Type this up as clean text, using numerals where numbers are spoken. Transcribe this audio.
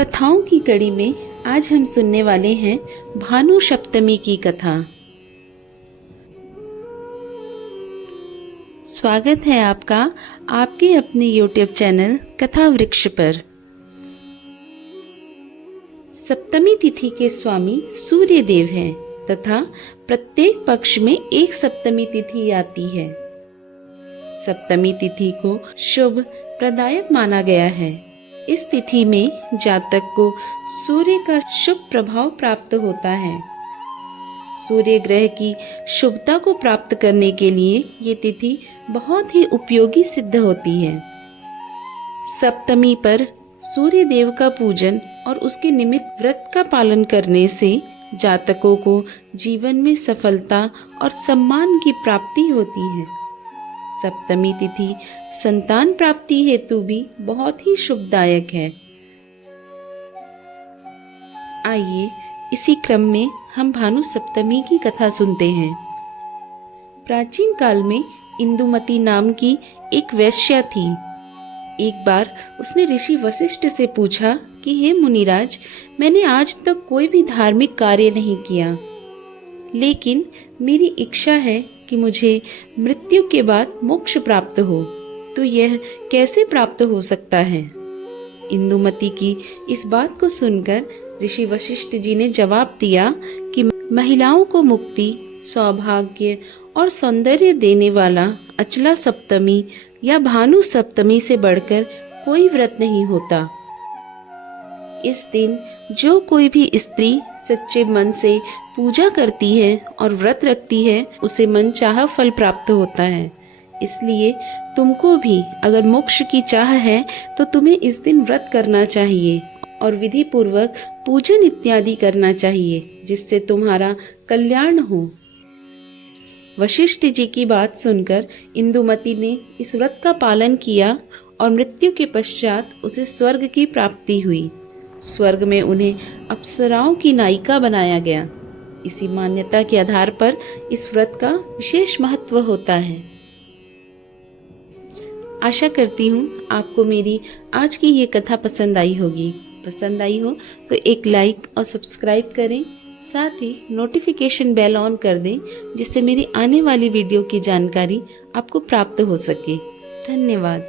कथाओं की कड़ी में आज हम सुनने वाले हैं भानु सप्तमी की कथा। स्वागत है आपका आपके अपने YouTube चैनल कथा वृक्ष पर। सप्तमी तिथि के स्वामी सूर्य देव हैं तथा प्रत्येक पक्ष में एक सप्तमी तिथि आती है। सप्तमी तिथि को शुभ प्रदायक माना गया है। इस तिथि में जातक को सूर्य का शुभ प्रभाव प्राप्त होता है। सूर्य ग्रह की शुभता को प्राप्त करने के लिए ये तिथि बहुत ही उपयोगी सिद्ध होती है। सप्तमी पर सूर्य देव का पूजन और उसके निमित्त व्रत का पालन करने से जातकों को जीवन में सफलता और सम्मान की प्राप्ति होती है। सप्तमी तिथि संतान प्राप्ति हेतु भी बहुत ही शुभदायक है। आइए इसी क्रम में हम भानु सप्तमी की कथा सुनते हैं। प्राचीन काल में इंदुमती नाम की एक वैश्या थी। एक बार उसने ऋषि वशिष्ठ से पूछा कि हे मुनिराज, मैंने आज तक कोई भी धार्मिक कार्य नहीं किया, लेकिन मेरी इच्छा है कि मुझे मृत्यु के बाद मोक्ष प्राप्त हो, तो यह कैसे प्राप्त हो सकता है? इंदुमती की इस बात को सुनकर ऋषि वशिष्ठ जी ने जवाब दिया कि महिलाओं को मुक्ति, सौभाग्य और सौंदर्य देने वाला अचला सप्तमी या भानु सप्तमी से बढ़कर कोई व्रत नहीं होता। इस दिन जो कोई भी स्त्री सच्चे मन से पूजा करती है और व्रत रखती है, उसे मनचाहा फल प्राप्त होता है। इसलिए तुमको भी अगर मोक्ष की चाह है तो तुम्हें इस दिन व्रत करना चाहिए और विधि पूर्वक पूजन इत्यादि करना चाहिए, जिससे तुम्हारा कल्याण हो। वशिष्ठ जी की बात सुनकर इंदुमती ने इस व्रत का पालन किया और मृत्यु के पश्चात उसे स्वर्ग की प्राप्ति हुई। स्वर्ग में उन्हें अप्सराओं की नायिका बनाया गया। इसी मान्यता के आधार पर इस व्रत का विशेष महत्व होता है। आशा करती हूँ आपको मेरी आज की ये कथा पसंद आई होगी। पसंद आई हो तो एक लाइक और सब्सक्राइब करें, साथ ही नोटिफिकेशन बेल ऑन कर दें, जिससे मेरी आने वाली वीडियो की जानकारी आपको प्राप्त हो सके। धन्यवाद।